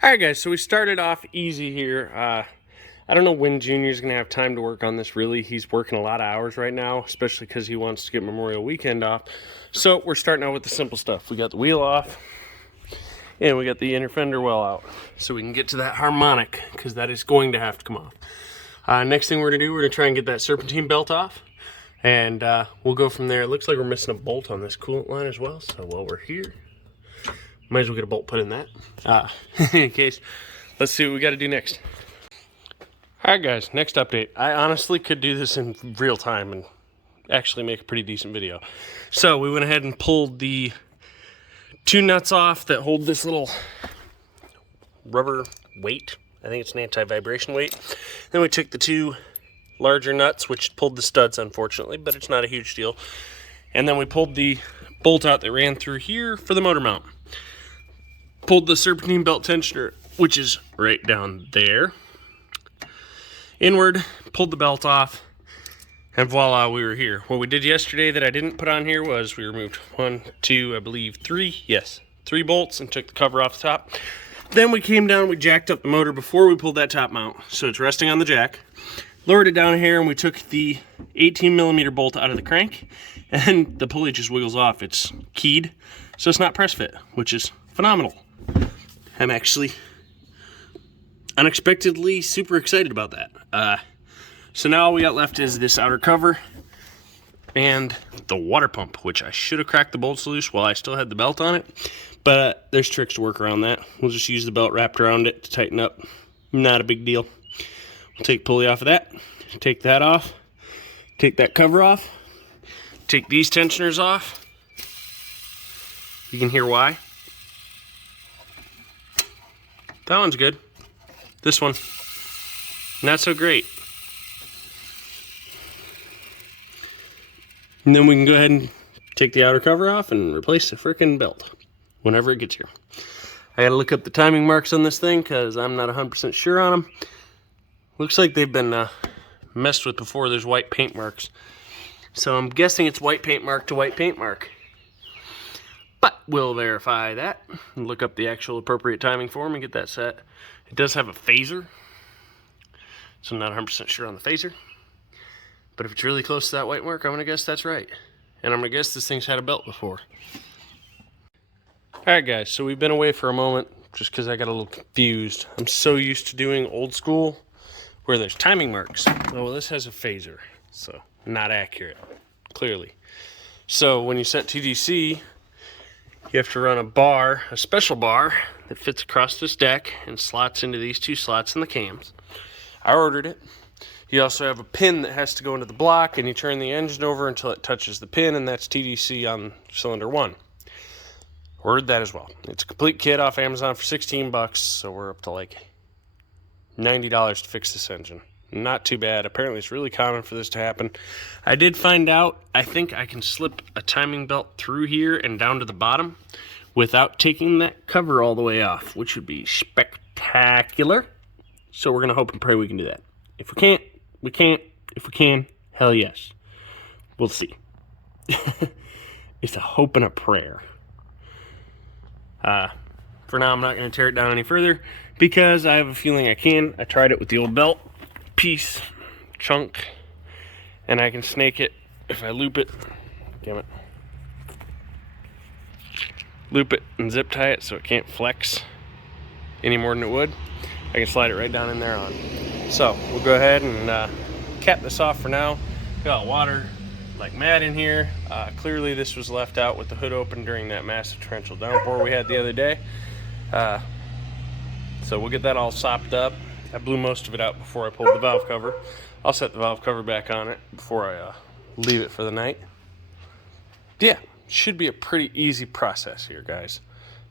Alright guys, so we started off easy here. I don't know when Junior's going to have time to work on this really. He's working a lot of hours right now, especially because he wants to get Memorial Weekend off. So we're starting out with the simple stuff. We got the wheel off, and we got the inner fender well out. So we can get to that harmonic, because that is going to have to come off. Next thing we're going to do, we're going to try and get that serpentine belt off. And we'll go from there. It looks like we're missing a bolt on this coolant line as well. So while we're here, might as well get a bolt put in that. In case, let's see what we got to do next. Alright guys, next update. I honestly could do this in real time and actually make a pretty decent video. So we went ahead and pulled the two nuts off that hold this little rubber weight. I think it's an anti-vibration weight. Then we took the two larger nuts, which pulled the studs unfortunately, but it's not a huge deal. And then we pulled the bolt out that ran through here for the motor mount. Pulled the serpentine belt tensioner, which is right down there. Inward, pulled the belt off, and voila, we were here. What we did yesterday that I didn't put on here was we removed 1, 2, I believe 3, yes, 3 bolts and took the cover off the top. Then we came down, we jacked up the motor before we pulled that top mount, so it's resting on the jack. Lowered it down here, and we took the 18mm bolt out of the crank, and the pulley just wiggles off. It's keyed, so it's not press fit, which is phenomenal. I'm actually unexpectedly super excited about that. So now all we got left is this outer cover and the water pump, which I should have cracked the bolts loose while I still had the belt on it, but there's tricks to work around that. We'll just use the belt wrapped around it to tighten up. Not a big deal. We'll take pulley off of that, take that off, take that cover off, take these tensioners off. You can hear why. That one's good. This one, not so great. And then we can go ahead and take the outer cover off and replace the frickin' belt whenever it gets here. I gotta look up the timing marks on this thing because I'm not 100% sure on them. Looks like they've been messed with before. There's white paint marks. So I'm guessing it's white paint mark to white paint mark. But we'll verify that and look up the actual appropriate timing for them and get that set. It does have a phaser, so I'm not 100% sure on the phaser. But if it's really close to that white mark, I'm going to guess that's right. And I'm going to guess this thing's had a belt before. Alright guys, so we've been away for a moment just because I got a little confused. I'm so used to doing old school where there's timing marks. Oh, well, this has a phaser, so not accurate, clearly. So when you set TDC, you have to run a bar, a special bar, that fits across this deck and slots into these two slots in the cams. I ordered it. You also have a pin that has to go into the block, and you turn the engine over until it touches the pin, and that's TDC on cylinder 1. Ordered that as well. It's a complete kit off Amazon for 16 bucks, so we're up to like $90 to fix this engine. Not too bad. Apparently it's really common for this to happen. I did find out, I think I can slip a timing belt through here and down to the bottom without taking that cover all the way off, which would be spectacular. So we're going to hope and pray we can do that. If we can't, we can't. If we can, hell yes. We'll see. It's a hope and a prayer. For now, I'm not going to tear it down any further because I have a feeling I can. I tried it with the old belt piece, chunk, and I can snake it if I loop it. Damn it. Loop it and zip tie it so it can't flex any more than it would. I can slide it right down in there on. So we'll go ahead and cap this off for now. Got water like mad in here. Clearly this was left out with the hood open during that massive torrential downpour we had the other day. So we'll get that all sopped up. I blew most of it out before I pulled the valve cover. I'll set the valve cover back on it before I leave it for the night. Yeah, should be a pretty easy process here, guys.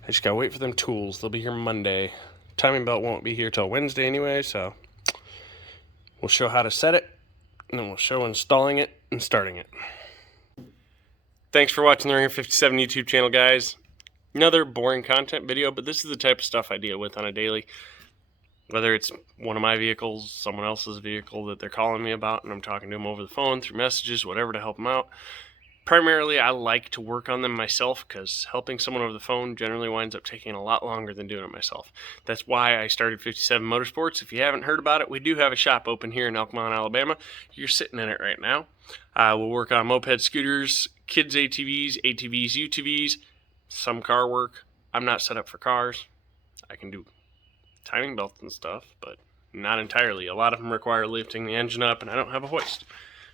I just gotta wait for them tools. They'll be here Monday. Timing belt won't be here till Wednesday anyway, so we'll show how to set it, and then we'll show installing it and starting it. Thanks for watching the Ringer 57 YouTube channel, guys. Another boring content video, but this is the type of stuff I deal with on a daily. Whether it's one of my vehicles, someone else's vehicle that they're calling me about, and I'm talking to them over the phone, through messages, whatever to help them out. Primarily, I like to work on them myself because helping someone over the phone generally winds up taking a lot longer than doing it myself. That's why I started 57 Motorsports. If you haven't heard about it, we do have a shop open here in Elkmont, Alabama. You're sitting in it right now. We'll work on moped, scooters, kids ATVs, ATVs, UTVs, some car work. I'm not set up for cars. I can do timing belts and stuff, but not entirely. A lot of them require lifting the engine up, and I don't have a hoist.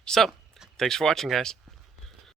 So, thanks for watching, guys.